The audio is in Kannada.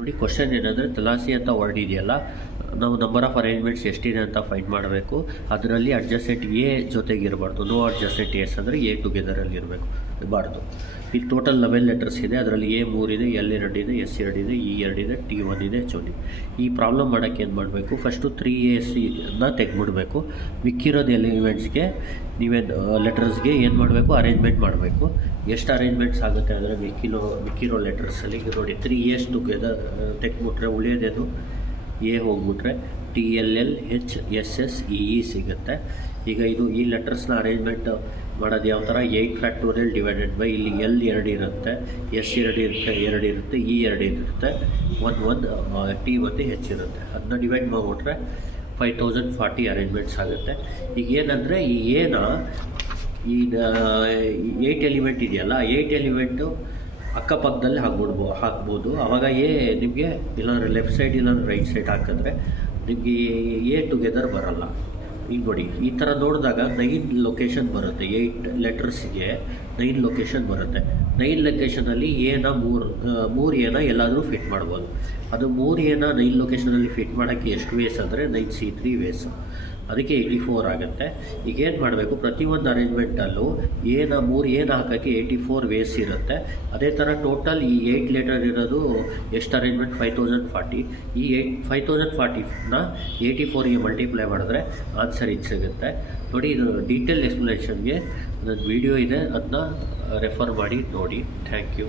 ನೋಡಿ ಕ್ವಶನ್ ಏನಂದರೆ ತಲಾಸಿ ಅಂತ ವರ್ಡ್ ಇದೆಯಲ್ಲ, ನಾವು ನಂಬರ್ ಆಫ್ ಅರೇಂಜ್ಮೆಂಟ್ಸ್ ಎಷ್ಟಿದೆ ಅಂತ ಫೈಂಡ್ ಮಾಡಬೇಕು. ಅದರಲ್ಲಿ ಅಡ್ಜಸೆಂಟ್ ಎ ಜೊತೆಗೆ ಇರಬಾರ್ದು. ನೋ ಅಡ್ಜಸೆಂಟ್ ಎಸ್ ಅಂದರೆ ಎ ಟುಗೆದರಲ್ಲಿ ಇರಬಾರ್ದು. ಇಲ್ಲಿ ಟೋಟಲ್ 11 ಲೆಟರ್ಸ್ ಇದೆ. ಅದರಲ್ಲಿ ಎ 3 ಇದೆ, ಎಲ್ 2 ಇದೆ, ಎಸ್ 2 ಇದೆ, ಇ 2 ಇದೆ, ಟಿ 1 ಇದೆ, ಎಚ್ 1 ಇದೆ. ಈ ಪ್ರಾಬ್ಲಮ್ ಮಾಡೋಕ್ಕೆ ಏನು ಮಾಡಬೇಕು, ಫಸ್ಟು 3AC ತೆಗೆದ್ಬಿಡ್ಬೇಕು. ಮಿಕ್ಕಿರೋದು ಎಲಿಮೆಂಟ್ಸ್ಗೆ ಲೆಟರ್ಸ್ಗೆ ಏನು ಮಾಡಬೇಕು, ಅರೇಂಜ್ಮೆಂಟ್ ಮಾಡಬೇಕು. ಎಷ್ಟು ಅರೇಂಜ್ಮೆಂಟ್ಸ್ ಆಗುತ್ತೆ ಅಂದರೆ ಮಿಕ್ಕಿರೋ ಲೆಟರ್ಸಲ್ಲಿ ನೋಡಿ 3A's ಟುಗೆದರ್ ತೆಗೆದ್ಬಿಟ್ರೆ ಉಳಿಯೋದೇನು ಎ ಹೋಗ್ಬಿಟ್ರೆ TLL HSS EE ಸಿಗುತ್ತೆ. ಈಗ ಈ ಲೆಟರ್ಸ್ನ ಅರೇಂಜ್ಮೆಂಟ್ ಮಾಡೋದು ಯಾವ ಥರ, 8 ಫ್ಯಾಕ್ಟೋರಿಯಲ್ ಡಿವೈಡೆಡ್ ಬೈ ಇಲ್ಲಿ L 2 ಇರುತ್ತೆ, S 2 ಇರುತ್ತೆ, 2 ಇರುತ್ತೆ, E 2 ಇರುತ್ತೆ, 1 T 1 H ಇರುತ್ತೆ. ಅದನ್ನ ಡಿವೈಡ್ ಮಾಡಿಬಿಟ್ರೆ 5040 ಅರೇಂಜ್ಮೆಂಟ್ಸ್ ಆಗುತ್ತೆ. ಈಗ ಏನಂದರೆ ಈ ಎನ ಈ 8 ಎಲಿಮೆಂಟ್ ಇದೆಯಲ್ಲ, 8 ಎಲಿಮೆಂಟು ಅಕ್ಕಪಕ್ಕದಲ್ಲಿ ಹಾಕ್ಬೋದು. ಆವಾಗ ನಿಮಗೆ ಇಲ್ಲಾಂದರೆ ಲೆಫ್ಟ್ ಸೈಡ್ ಇಲ್ಲಾಂದ್ರೆ ರೈಟ್ ಸೈಡ್ ಹಾಕಿದ್ರೆ ನಿಮಗೆ ಎ ಟುಗೆದರ್ ಬರೋಲ್ಲ. ಈಗ ನೋಡಿ ಈ ಥರ ನೋಡಿದಾಗ 9 ಲೊಕೇಶನ್ ಬರುತ್ತೆ. 8 ಲೆಟರ್ಸ್ಗೆ 9 ಲೊಕೇಶನ್ ಬರುತ್ತೆ. 9 ಲೊಕೇಶನಲ್ಲಿ ಮೂರು ಎನ ಎಲ್ಲಾದರೂ ಫಿಟ್ ಮಾಡ್ಬೋದು. ಅದು 3 9 ಲೊಕೇಶನಲ್ಲಿ ಫಿಟ್ ಮಾಡೋಕ್ಕೆ ಎಷ್ಟು ವೇಸ್ ಅಂದರೆ 9C3 ವೇಸ್. ಅದಕ್ಕೆ 84 ಆಗುತ್ತೆ. ಈಗ ಏನು ಮಾಡಬೇಕು, ಪ್ರತಿಯೊಂದು ಅರೇಂಜ್ಮೆಂಟಲ್ಲೂ 3 ಹಾಕೋಕ್ಕೆ 84 ವೇಸ್ ಇರುತ್ತೆ. ಅದೇ ಥರ ಟೋಟಲ್ ಈ 8 ಲೆಟರ್ ಇರೋದು ಎಷ್ಟು ಅರೇಂಜ್ಮೆಂಟ್, 5040. ಈ 5040ನ 84ಗೆ ಮಲ್ಟಿಪ್ಲೈ ಮಾಡಿದ್ರೆ ಆನ್ಸರ್ ಇದು ಸಿಗುತ್ತೆ. ನೋಡಿ, ಇದು ಡೀಟೇಲ್ ಎಕ್ಸ್ಪ್ಲನೇಷನ್ಗೆ ನನ್ನ ವಿಡಿಯೋ ಇದೆ, ಅದನ್ನ ರೆಫರ್ ಮಾಡಿ ನೋಡಿ. Thank you.